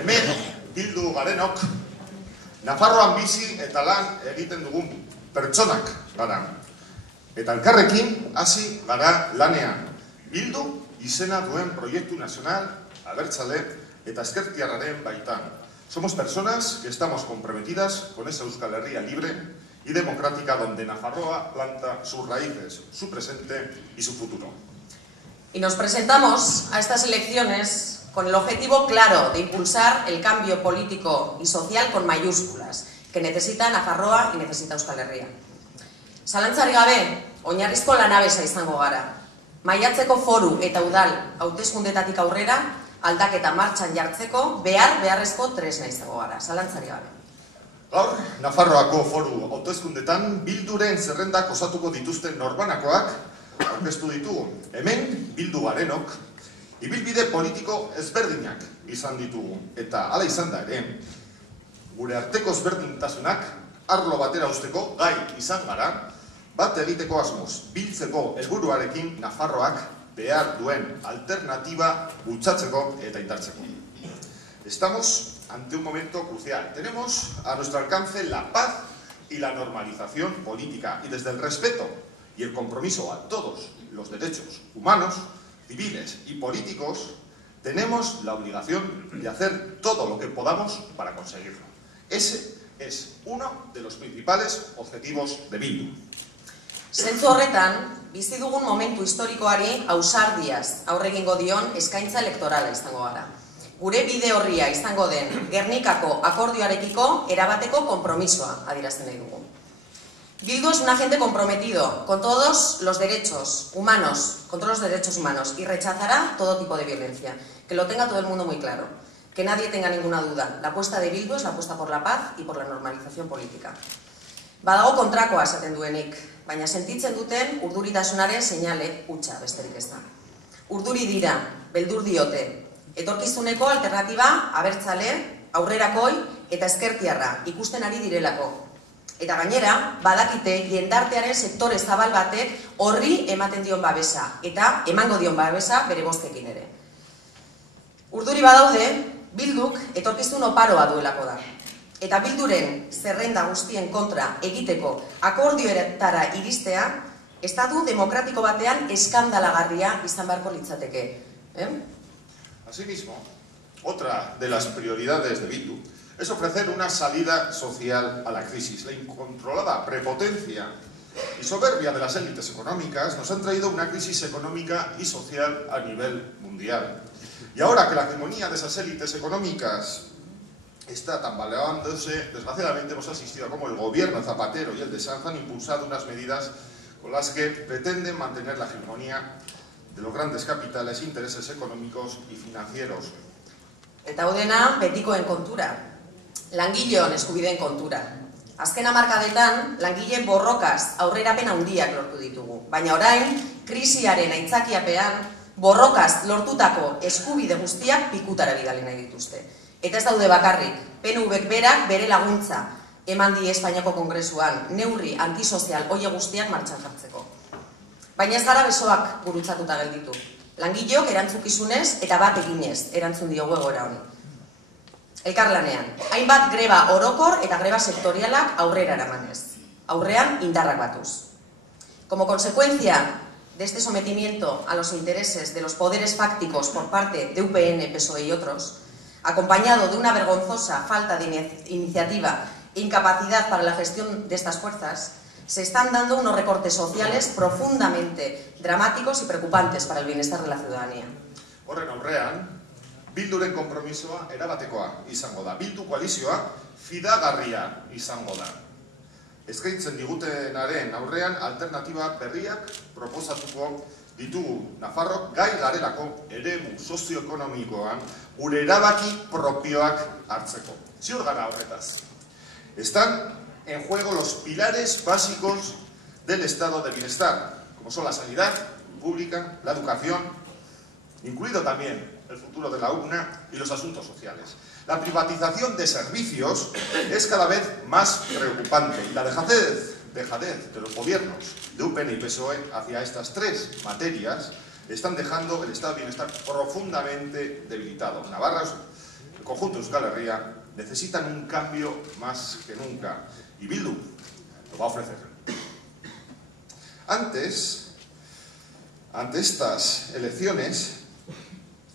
Hemen, bildu garenok, Nafarroan bizi eta lan egiten dugun pertsonak gara. Eta elkarrekin hasi gara lanean. Bildu izena duen proiektu nazional, abertzale eta ezkertiarraren baitan. Somos personas que estamos comprometidas con esa Euskal Herria libre y democrática donde Nafarroa planta sus raíces, su presente y su futuro. Y nos presentamos a estas elecciones con el objetivo claro de impulsar el cambio político y social con mayúsculas, que necesita Nafarroa y necesita Euskal Herria. Zalantzarik gabe, oinarrizko lanabesa izango gara. Maiatzeko foru eta udal hauteskundetatik aurrera, aldaketa martxan jartzeko beharrezko tresna izango gara. Zalantzarik gabe. Gaur, Nafarroako foru hauteskundetan bilduren zerrendak osatuko dituzten norbanakoak aurkeztu ditugu. Hemen, bildu garenok, ibilbide politiko ezberdinak izan ditugu. Eta hala izan da ere, gure arteko ezberdintasunak arlo batera usteko gai izan gara, bat egiteko asmoz, biltzeko helburuarekin Nafarroak behar duen alternatiba bultzatzeko eta indartzeko. Estamos ante un momento crucial. Tenemos a nuestro alcance la paz y la normalización política, y desde el respeto y el compromiso a todos los derechos humanos, civiles y políticos, tenemos la obligación de hacer todo lo que podamos para conseguirlo. Ese es uno de los principales objetivos de Bildu. Zentzu horretan, bizi dugun momentu historikoari ausardiaz aurre egingo dion eskaintza elektorala izango gara. Gure bide horria izango den Gernikako akordioarekiko erabateko konpromisoa adierazten nahi dugu. Bildu es un agente comprometido con todos los derechos humanos, y rechazará todo tipo de violencia. Que lo tenga todo el mundo muy claro. Que nadie tenga ninguna duda. La apuesta de Bildu es la apuesta por la paz y por la normalización política. Badago kontrakoa esaten duenik, baina sentitzen duten urduritasunaren seinale hutsa besterik ez da. Urduri dira, beldur diote, etorkizuneko alternatiba abertzale, aurrerakoi eta ezkertiarra ikusten ari direlako. Eta gainera, badakite jendartearen sektore zabal batek horri ematen dion babesa, eta emango dion babesa bere bozkekin ere. Urduri badaude, Bilduk etorkizun oparoa duelako da. Eta Bilduren zerrenda guztien kontra egiteko akordioetara iristea, estatu demokratiko batean eskandalagarria izan beharko litzateke. Asimismo, otra de las prioridades de Bildu es ofrecer una salida social a la crisis. La incontrolada prepotencia y soberbia de las élites económicas nos han traído una crisis económica y social a nivel mundial. Y ahora que la hegemonía de esas élites económicas está tambaleándose, desgraciadamente hemos asistido a cómo el gobierno Zapatero y el de Sanz han impulsado unas medidas con las que pretenden mantener la hegemonía de los grandes capitales, intereses económicos y financieros. Eta hau dena betikoen kontura. Langileon eskubideen kontura. Azken hamarkadetan, langileen borrokaz aurrerapen handiak lortu ditugu. Baina orain, krisiaren aitzakiapean, borrokaz lortutako eskubide guztiak pikutara bidali nahi dituzte. Eta ez daude bakarrik, PNV-k berak bere laguntza eman die Espainiako Kongresuan neurri antisozial hoe guztiak martxan jartzeko. Baina ez gara besoak gurutzatuta gelditu. Langileok erantzukizunez eta bat eginez erantzun diogu egoera honi. Elkarlanean, hainbat greba orokor eta greba sektorialak aurrera eramanez. Aurrean indarrak batuz. Como consecuencia de este sometimiento a los intereses de los poderes fácticos por parte de UPN, PSOE y otros, acompañado de una vergonzosa falta de iniciativa e incapacidad para la gestión de estas fuerzas, se están dando unos recortes sociales profundamente dramáticos y preocupantes para el bienestar de la ciudadanía. Horren aurrean, Bilduren konpromisoa erabatekoa izango da. Bildu koalizioa fidagarria izango da. Eskaintzen digutenaren aurrean alternatiba berriak proposatuko ditugu. Nafarrok gai garelako eremu sozioekonomikoan gure erabaki propioak hartzeko. Ziur gara horretaz. Están en juego los pilares básicos del estado de bienestar, como son la sanidad pública, la educación, incluido también el futuro de la UNA y los asuntos sociales. La privatización de servicios es cada vez más preocupante y la dejadez de los gobiernos de UPN y PSOE hacia estas tres materias están dejando el estado de bienestar profundamente debilitado. Navarra el conjunto de Euskal Herria, necesitan un cambio más que nunca. Y Bildu lo va a ofrecer. Ante estas elecciones,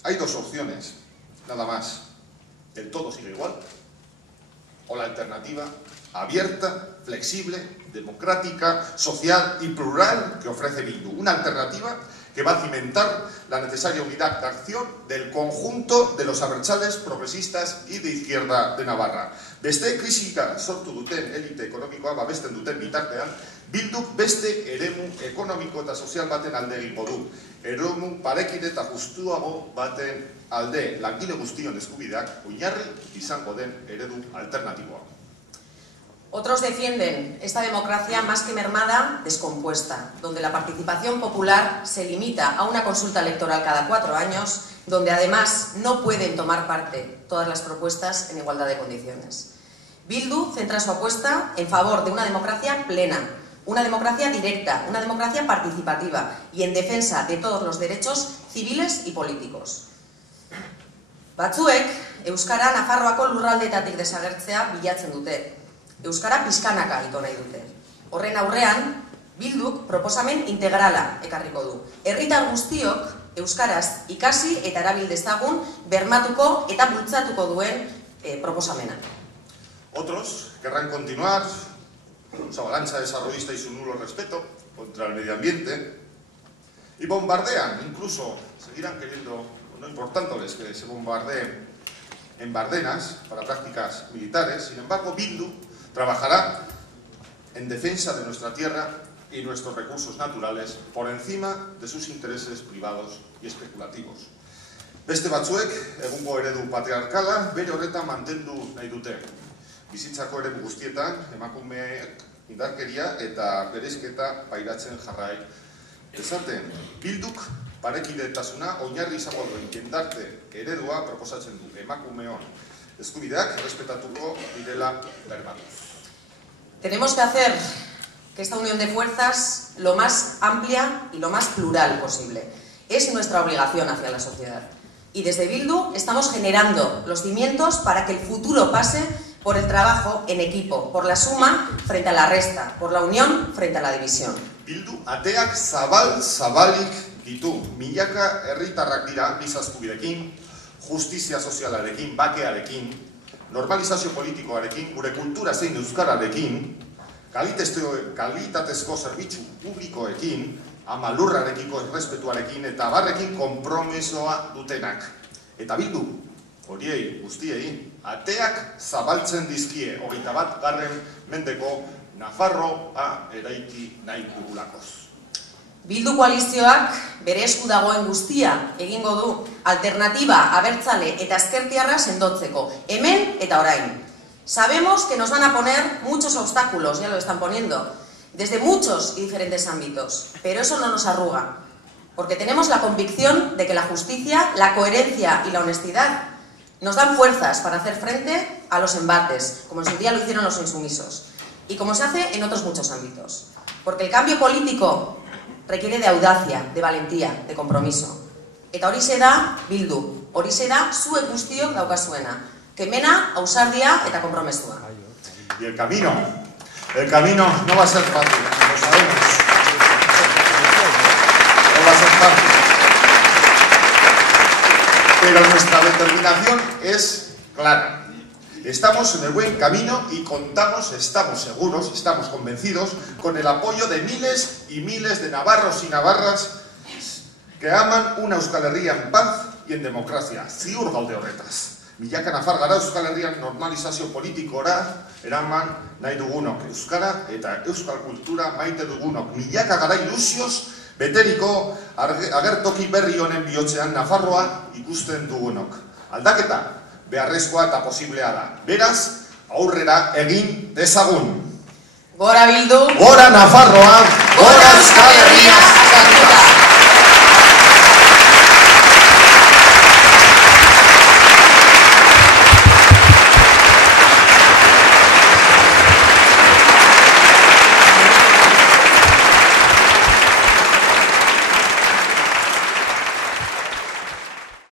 hay dos opciones, nada más. El todo sigue igual, o la alternativa abierta, flexible, democrática, social y plural que ofrece Bildu. Una alternativa que va a cimentar la necesaria unidad de acción del conjunto de los abertzales progresistas y de izquierda de Navarra. Beste krisika sortu duten elite ekonomikoa babesten duten bitartean, Bilduk beste eremu ekonomiko eta sozial baten alde egingo du. Eremu parekide eta justuago baten alde langile guztion eskubideak oinarri izango den eredu alternatiboa. Otros defienden esta democracia más que mermada, descompuesta, donde la participación popular se limita a una consulta electoral cada 4 años, donde además no pueden tomar parte todas las propuestas en igualdad de condiciones. Bildu centra su apuesta en favor de una democracia plena, una democracia directa, una democracia participativa y en defensa de todos los derechos civiles y políticos. Batzuek, Euskara Nafarroako lurraldeetatik desagertzea bilatzen dute. Euskara pixkanaka ito nahi dute. Horren aurrean, Bilduk proposamen integrala ekarriko du. Herritar guztiok euskaraz ikasi eta erabil dezagun bermatuko eta bultzatuko duen proposamena. Otros querrán continuar su avalancha desarrollista y su nulo respeto contra el medio ambiente y bombardean, incluso seguirán queriendo, no importándoles que se bombardeen en Bardenas para prácticas militares. Sin embargo, Bildu trabajará en defensa de nuestra tierra y nuestros recursos naturales por encima de sus intereses privados y especulativos. Beste batzuek, egungo eredu patriarkala, bere horretan mantendu nahi dute. Bizitzako eremu guztietan, emakumeek indarkeria eta bereizketa pairatzen jarrai dezaten. Bilduk parekidetasuna oinarri izango duen jendarte eredua proposatzen du. Emakumeon eskubideak errespetatuko direla bermatuz. Tenemos que hacer que esta unión de fuerzas lo más amplia y lo más plural posible. Es nuestra obligación hacia la sociedad. Y desde Bildu estamos generando los cimientos para que el futuro pase por el trabajo en equipo, por la suma frente a la resta, por la unión frente a la división. Bildu ateak zabalik ditu. Milaka herritarrak dira giza eskubideekin, justizia sozialarekin, bakearekin, normalizazio politikoarekin, gure kultura zein euskararekin, kalitatezko zerbitzu publikoekin, ama lurrarekiko errespetuarekin eta barrekin konpromisoa dutenak. Eta Bildu, horiei guztiei, ateak zabaltzen dizkie 21. mendeko Nafarroa eraiki nahi dugulakoz. Bildu koalizioak bere esku dagoen guztia egingo du alternatiba abertzale eta ezkertiarra sendotzeko, hemen eta orain. Sabemos que nos van a poner muchos obstáculos, ya lo están poniendo, desde muchos y diferentes ámbitos, pero eso no nos arruga, porque tenemos la convicción de que la justicia, la coherencia y la honestidad nos dan fuerzas para hacer frente a los embates, como en su día lo hicieron los insumisos, y como se hace en otros muchos ámbitos. Porque el cambio político requiere de audacia, de valentía, de compromiso. Eta horixe da Bildu, horixe da zuek guztiok daukazuena, kemena, ausardia eta konpromesua. Y el camino no va a ser fácil, lo sabemos. No va a ser fácil. Pero nuestra determinación es clara. Estamos en el buen camino y estamos seguros, estamos convencidos, con el apoyo de miles y miles de navarros y navarras que aman una Euskal Herria en paz y en democracia. Ziur gaude horretaz. Milaka nafar gara Euskal Herrian normalizazio politikora eraman nahi dugunok. Euskara eta euskal kultura maite dugunok. Milaka gara ilusioz beteriko agertoki berri honen bihotzean Nafarroa ikusten dugunok. Aldaketa beharrezkoa eta posiblea da. Beraz, aurrera egin dezagun. Gora Bildu! Gora Nafarroa! Gora Euskal Herria!